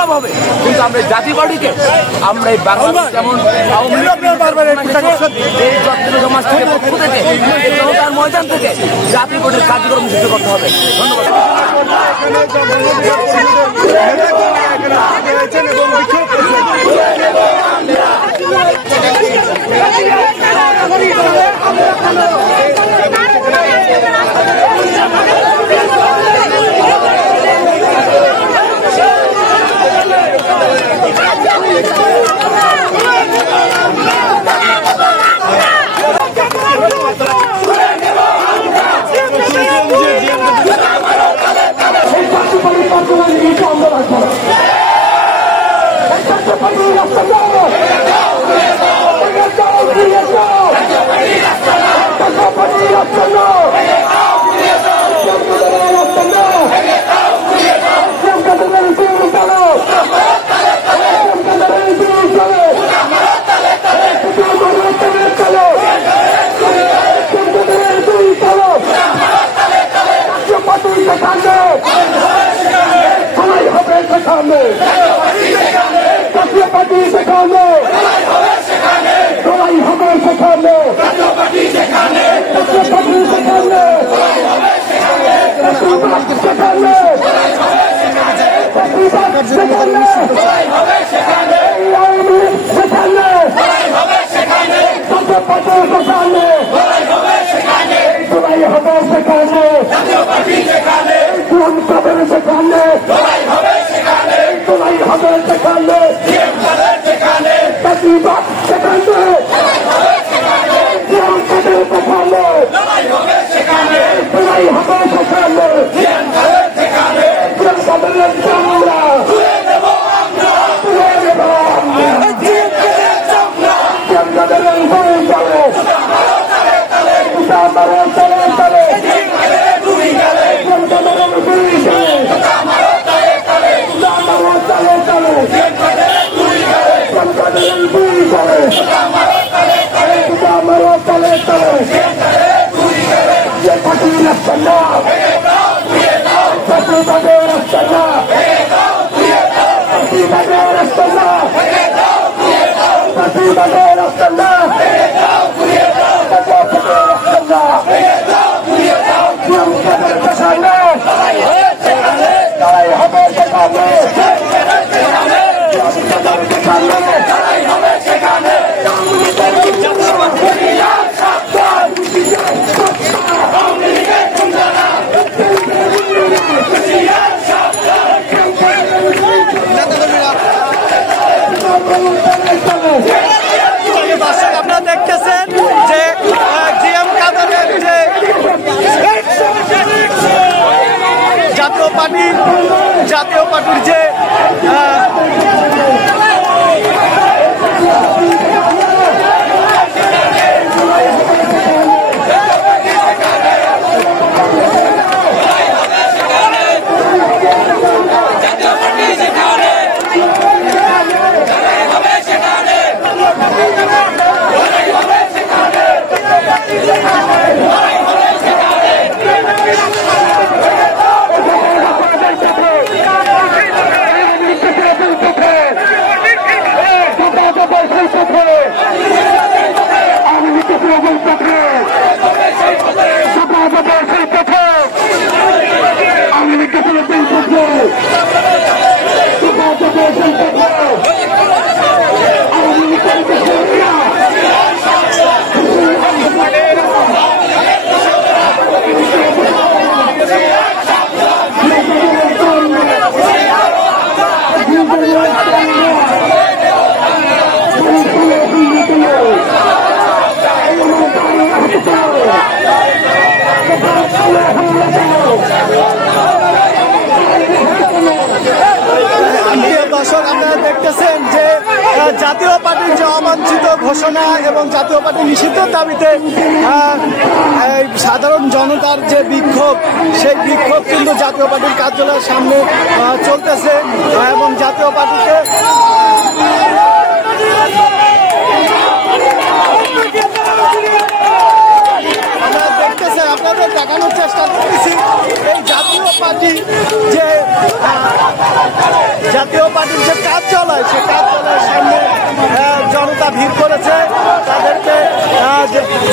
বিপ্লব হবে। কিন্তু আমরা জাতীয় পার্টিকে আমরা এই বাংলাদেশ যেমন এই ছাত্র সমাজ থেকে পক্ষ থেকে এই জনতার ময়দান থেকে জাতীয় পার্টির কার্যক্রম নিষিদ্ধ করতে হবে। ধন্যবাদ। আপনারা দেখতেছেন যে জিএম কাদেরের যে জাতীয় পার্টির যে জাতীয় পার্টির যে অবাঞ্ছিত ঘোষণা এবং জাতীয় পার্টির নিষিদ্ধের দাবিতে সাধারণ জনতার যে বিক্ষোভ, সেই বিক্ষোভ কিন্তু জাতীয় পার্টির কার্যালয়ের সামনে চলতেছে এবং জাতীয় পার্টিতে আমরা দেখতেছেন, আপনাদের দেখানোর চেষ্টা করতেছি এই জাতীয় পার্টি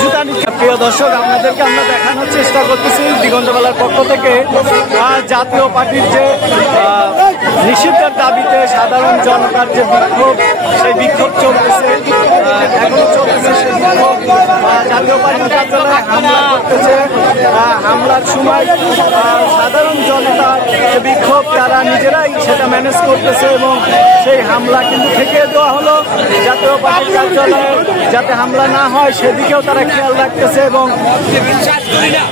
জুতা নিক্ষেপ। প্রিয় দর্শক, আপনাদেরকে আমরা দেখানোর চেষ্টা করতেছি দিগন্তবেলার পক্ষ থেকে জাতীয় পার্টির যে নিষিদ্ধের দাবিতে সাধারণ জনতার যে বিক্ষোভ, সেই বিক্ষোভ চলতেছে, এখনো চলতেছে সেই বিক্ষোভ। জাতীয় পার্টির কার্যালয়ে হামলা করতেছে, হামলার সময় সাধারণ জনতার যে বিক্ষোভ তারা নিজেরাই সেটা ম্যানেজ করতেছে এবং সেই হামলা কিন্তু ঠেকিয়ে দেওয়া হলো। জাতীয় পার্টির কার্যালয়ে যাতে হামলা না হয় সেদিকেও তারা খেয়াল রাখতেছে এবং বিশ্বাস করি না।